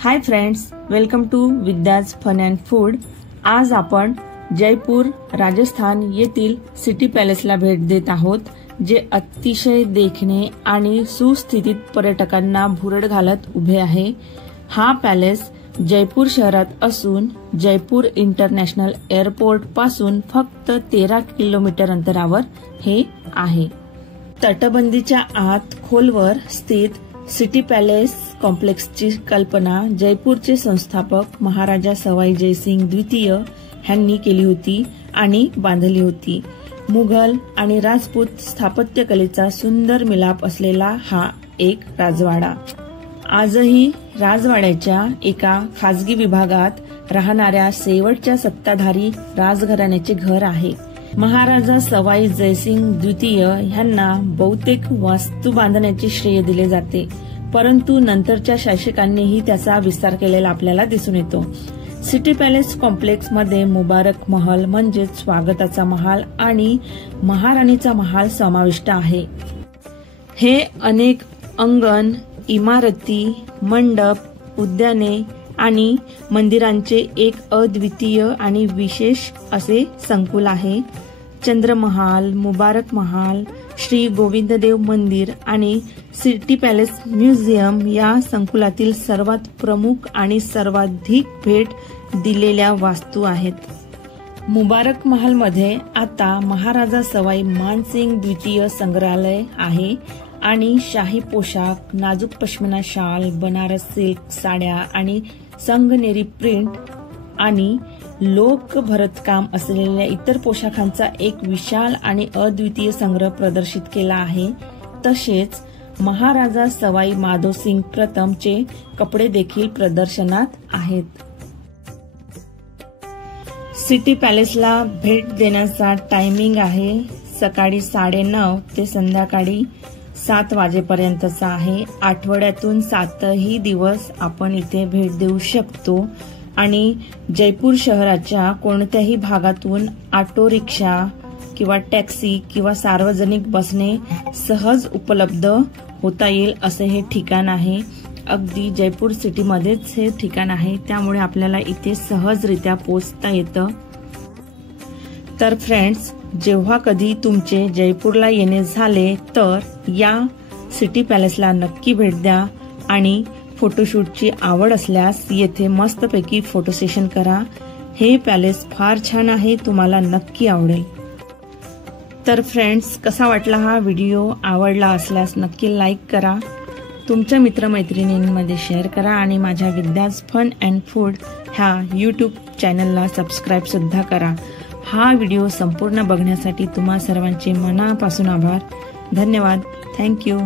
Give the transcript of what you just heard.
High friends, welcome to Vidya's fun and food. आज आपण जयपूर राजस्थान येथील सिटी पॅलेसला भेट देत आहोत, जे अतिशय देखणे आणि सुस्थितीत पर्यटकांना भुरळ घालत उभे आहे। हा पॅलेस जयपूर शहरात असून जयपूर इंटरनॅशनल एअरपोर्ट पासून फक्त 13 किलोमीटर अंतरावर हे आहे। तटबंदीच्या आत खोलवर स्थित सिटी पॅलेस कॉम्प्लेक्सची कल्पना जयपूरचे संस्थापक महाराजा सवाई जयसिंग द्वितीय यांनी केली होती आणि बांधली होती। मुघल आणि राजपूत स्थापत्यकलेचा सुंदर मिलाप असलेला हा एक राजवाडा आजही राजवाड्याच्या एका खासगी विभागात राहणाऱ्या शेवटच्या सत्ताधारी राजघराण्याचे घर आहे। महाराजा सवाई जयसिंग द्वितीय यांना बहुतेक वास्तू बांधण्याचे श्रेय दिले जाते, परंतु नंतरच्या शासकांनीही त्याचा विस्तार केलेला आपल्याला दिसून येतो। सिटी पॅलेस कॉम्प्लेक्स मध्ये मुबारक महल म्हणजे स्वागताचा महाल आणि महाराणीचा महाल समाविष्ट आहे। हे अनेक अंगण, इमारती, मंडप, उद्याने आणि मंदिरांचे एक अद्वितीय आणि विशेष असे संकुल आहे। चंद्रमहाल, मुबारक महाल, श्री गोविंददेव मंदिर आणि सिटी पॅलेस म्युझियम या संकुलातील सर्वात प्रमुख आणि सर्वाधिक भेट दिलेल्या वास्तू आहेत। मुबारक महाल मध्ये आता महाराजा सवाई मानसिंग द्वितीय संग्रहालय आहे आणि शाही पोशाख, नाजूक पश्मिना शाल, बनारस सिल्क साड्या आणि संगनेरी प्रिंट आणि लोक भरतकाम असलेल्या इतर पोशाखांचा एक विशाल आणि अद्वितीय संग्रह प्रदर्शित केला आहे। तसेच महाराजा सवाई माधोसिंग प्रथमचे कपडे देखील प्रदर्शनात आहेत। सिटी पॅलेसला भेट देण्याचा टायमिंग आहे सकाळी 9:30 ते संध्याकाळी 7 वाजेपर्यंतचा आहे। आठवड्यातून 7ही दिवस आपण इथे भेट देऊ शकतो आणि जयपूर शहराच्या कोणत्याही भागातून ऑटो रिक्षा किंवा टॅक्सी किंवा सार्वजनिक बसने सहज उपलब्ध होता येईल असे हे ठिकाण आहे। अगदी जयपूर सिटी मध्येच हे ठिकाण आहे, त्यामुळे आपल्याला इथे सहजरित्या पोहोचता येतं। तर फ्रेंड्स, जेव्हा कधी तुमचे जयपूरला येणे झाले तर या सिटी पॅलेसला नक्की भेट द्या आणि फोटोशूटची आवड असल्यास येथे मस्तपैकी फोटो सेशन करा। हे पॅलेस फार छान आहे, तुम्हाला नक्की आवडेल। तर फ्रेंड्स, कसा वाटला हा व्हिडिओ? आवडला असल्यास नक्की लाईक करा, तुमच्या मित्रमैत्रिणींमध्ये शेअर करा आणि माझ्या विद्याज फन अँड फूड ह्या यूट्यूब चॅनलला सबस्क्राईब सुद्धा करा। हा व्हिडिओ संपूर्ण बघण्यासाठी तुम्हा सर्वांचे मनापासून आभार। धन्यवाद। थँक्यू।